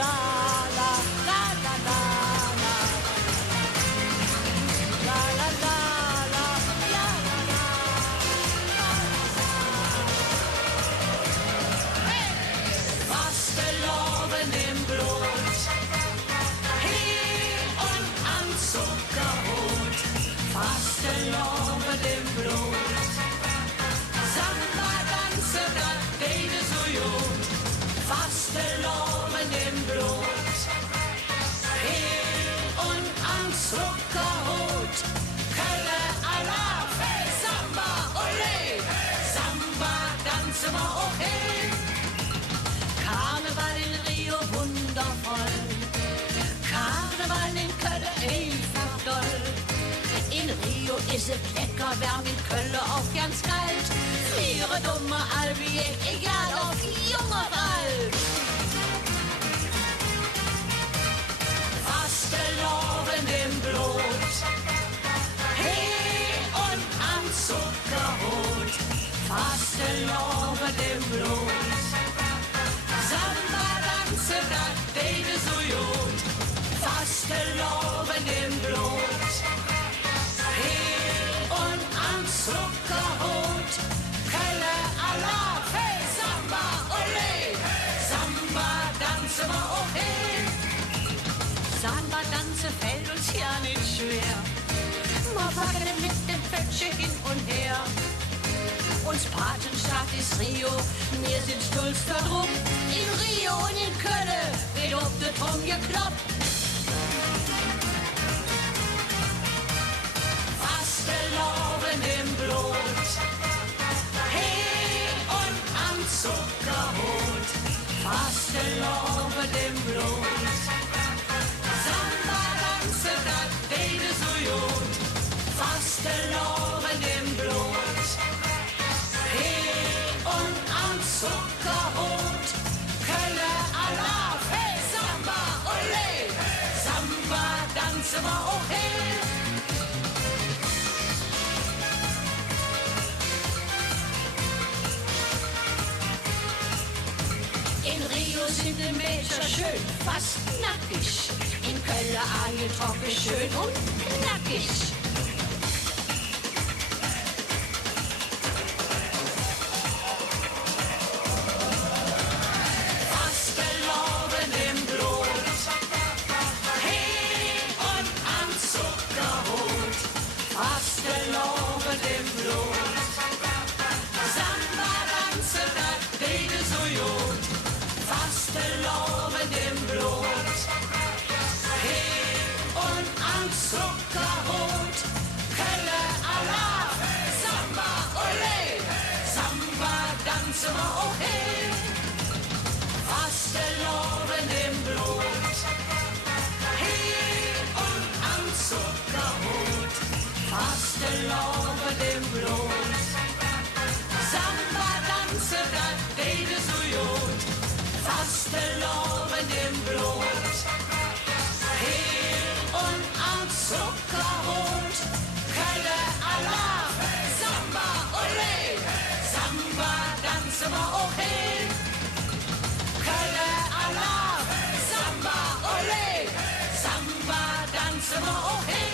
la la la la la la la la la la la la. Fastelavn im Blut, He und an Zuckerhut. Fastelavn im Blut, Samba danse, dat deden so gut. Fastelavn im Blut, He und an Zuckerhut. Kölle alla, Samba, ole, Samba danse wir auch hin. Karneval in Rio wundervoll, Karneval in Köln einfach doll. In Rio ist es lecker, wärm in Köln auch ganz kalt. Friere dumme Albi, egal ob jung oder alt. Fastelavn im Blut, He und am Zuckerhut. Fastelavn im Blut, Samba danse, dat deden so gut. Fastelavn im Blut, He und am Zuckerhut. Kölle alla, Samba, ole, Samba danse wir auch hin. Samba danse fällt uns ja nicht schwer. Wir wackeln mit dem Pöttchen hin und her. Uns Patenstadt ist Rio, wir sind stolz da drum. In Rio und in Köln wird auf der Tom gekloppt. Fastelavn im Blut, He und am Zuckerhut. Fastelavn im Blut, Samba danse, dat deden so gut. Fastelavn im Blut, He und am Zuckerhut. Kölle alla, Samba, ole, Samba danse wir auch hin. In Rio sind die Mädchen schön, fast nackig. In Köln angetroffen, schön und knackig. Fastelavn im Blut, He und am Zuckerhut. Fastelavn im Blut, Samba danse, dat deden so gut. Fastelavn im Blut, He und am Zuckerhut. Kölle alla, Samba, ole, Samba danse wir auch hin. Fastelavn im Blut, He und am Zuckerhut. Fastelavn im Blut, Samba danse, dat deden so gut. Fastelavn im Blut, He und am Zuckerhut. Kölle alla, Samba, ole, Samba danse wir auch hin. Kölle alla, Samba, ole, Samba danse wir auch hin.